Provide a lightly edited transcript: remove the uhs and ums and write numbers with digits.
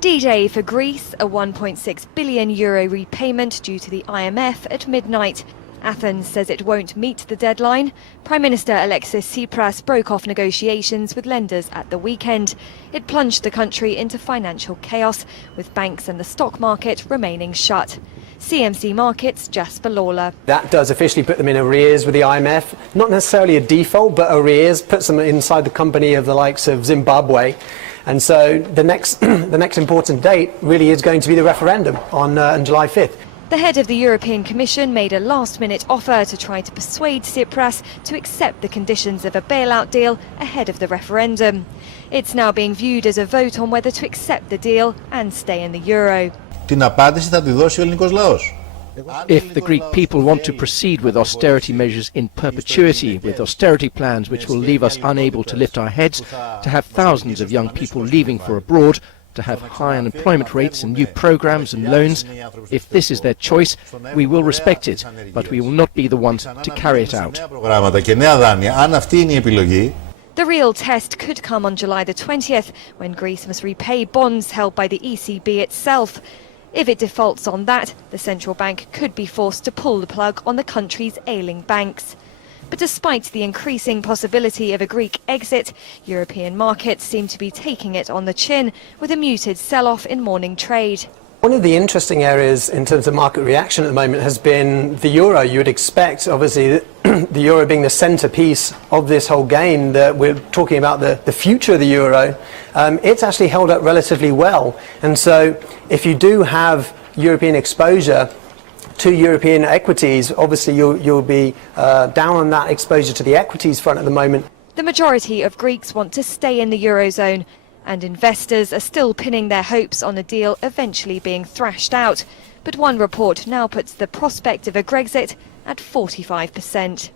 D-Day for Greece, a €1.6 billion repayment due to the IMF at midnight. Athens says it won't meet the deadline. Prime Minister Alexis Tsipras broke off negotiations with lenders at the weekend. It plunged the country into financial chaos, with banks and the stock market remaining shut. CMC Markets' Jasper Lawler. That does officially put them in arrears with the IMF. Not necessarily a default, but arrears, puts them inside the company of the likes of Zimbabwe. And so the next important date really is going to be the referendum on July 5th. The head of the European Commission made a last-minute offer to try to persuade Tsipras to accept the conditions of a bailout deal ahead of the referendum. It's now being viewed as a vote on whether to accept the deal and stay in the euro. Την απάντηση θα τη δώσει ο ελληνικός λαός. If the Greek people want to proceed with austerity measures in perpetuity, with austerity plans which will leave us unable to lift our heads, to have thousands of young people leaving for abroad, to have high unemployment rates and new programs and loans, if this is their choice, we will respect it, but we will not be the ones to carry it out. The real test could come on July the 20th, when Greece must repay bonds held by the ECB itself. If it defaults on that, the central bank could be forced to pull the plug on the country's ailing banks. But despite the increasing possibility of a Greek exit, European markets seem to be taking it on the chin, with a muted sell-off in morning trade. One of the interesting areas in terms of market reaction at the moment has been the euro. You would expect, obviously, the euro being the centrepiece of this whole game, that we're talking about the future of the euro. It's actually held up relatively well. And so if you do have European exposure to European equities, obviously you'll be down on that exposure to the equities front at the moment. The majority of Greeks want to stay in the eurozone, and investors are still pinning their hopes on a deal eventually being thrashed out. But one report now puts the prospect of a Grexit at 45%.